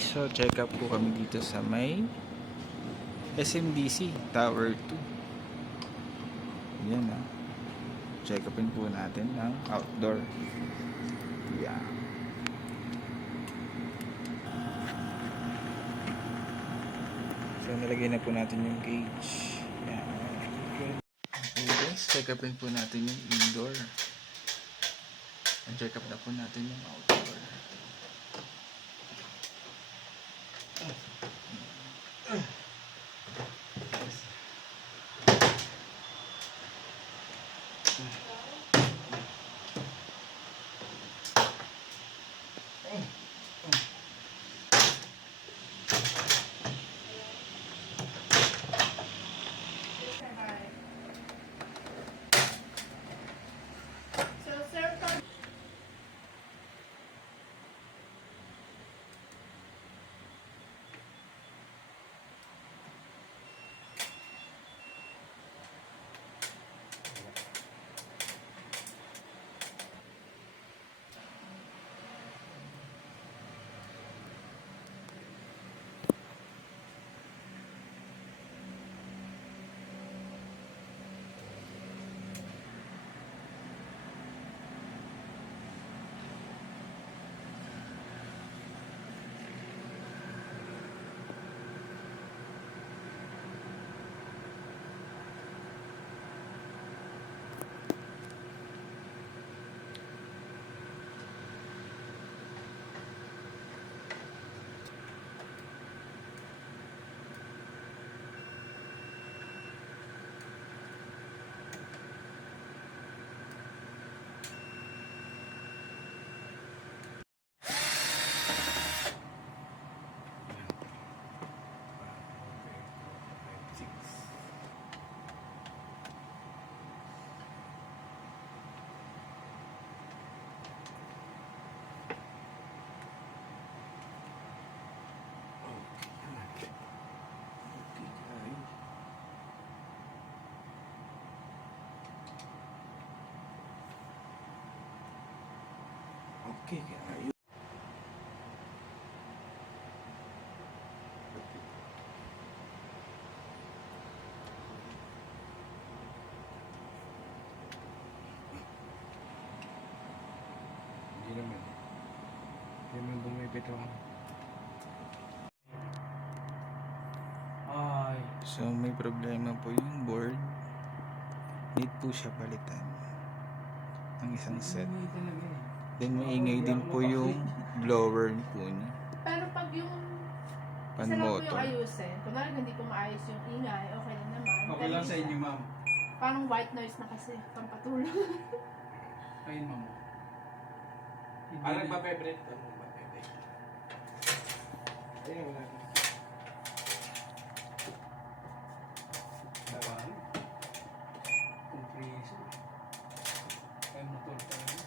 guys, so check up po kami dito sa may SMDC Tower 2. Yan ah. Check upin po natin ng outdoor. Yan. So nilagay na po natin yung cage. Yan. Okay guys, check upin po natin yung indoor. Check up na po natin yung outdoor. Okay, ayun. Hindi naman. Hindi naman bumipit ako. Ay. So may problema po yung board. Need po siya palitan ng isang set. Hindi talaga eh. Then maingay din po yung blower po niya. Pero pag yung Pan isa lang po motor. yung ayusin, kunwari hindi ko maayos yung ingay, okay lang naman. Okay Pero lang sa isa, inyo, ma'am. parang white noise na kasi, pampatulog. Ayun, ma'am. Parang mape-break ito. Mape-break. Ayun, wala na. Tama. Compressor. Ay, motor pa rin.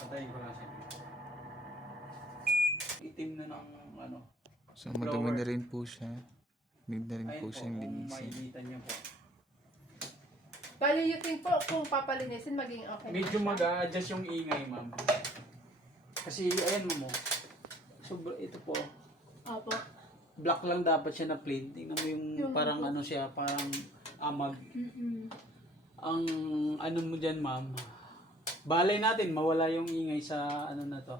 Patayin ko lang sa inyo. Itim na ng ano. So madumi na rin po siya. Need na rin po Ayun po, siyang kung linisin. mainitan niya po. Bali, you think po, kung papalinisin, maging okay. Medyo mag-a-adjust yung ingay, ma'am. Kasi, ayan mo mo. Ito po. Opo. Black lang dapat siya na plain. Tingnan mo yung Yung parang ano. ano siya, parang amag. Mm-mm. Ang ano mo dyan, ma'am. Balay natin, mawala yung ingay sa ano na to.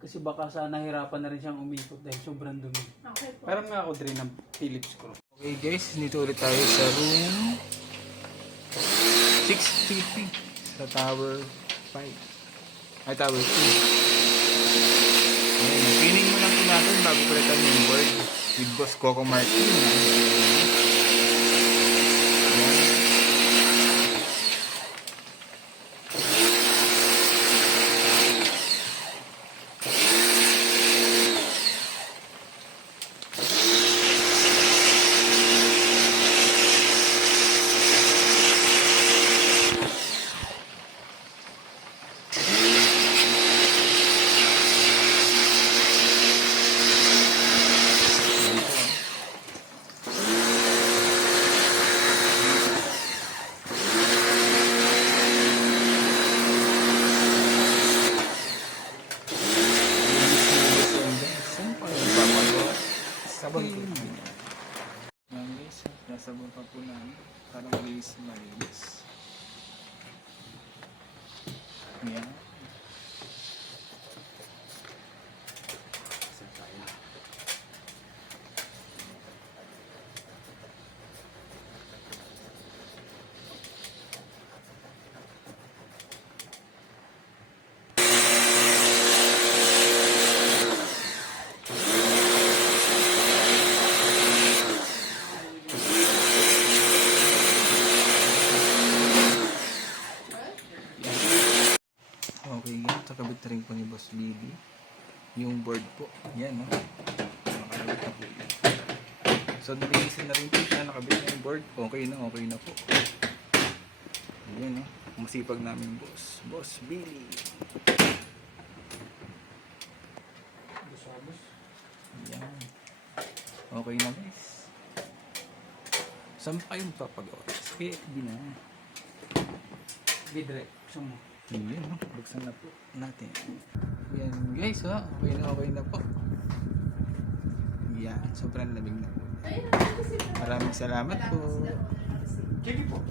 Kasi baka sa nahirapan na rin siyang umikot dahil sobrang dumi. Okay po. Parang nga ako din ng Philips screw. Okay guys, dito ulit tayo sa room 633 sa tower 5. Ay, tower 2. Ayan, pining mo lang po natin bago palitan yung board with Boss Coco Martin. Ayan. Sabon po. Yan guys, nasabon pa po namin para malinis. Yan. Okay, yan. Nakabit na rin po ni Boss Bibi. Yung board po. Yan, no? Nakabit na po yun. So, nililisin na rin po siya. Nakabit na yung board. Okay na po. Yan, no? Masipag namin boss. Boss Billy. Yan. Okay na, guys. Saan pa yung papagawa? Sige, di na. Bidre. Gusto mo. Yun, no? Buksan na po natin. Yan guys, ha? Okay na po. Yan, sobrang lamig na po. Ayun, Maraming salamat po. Sige po.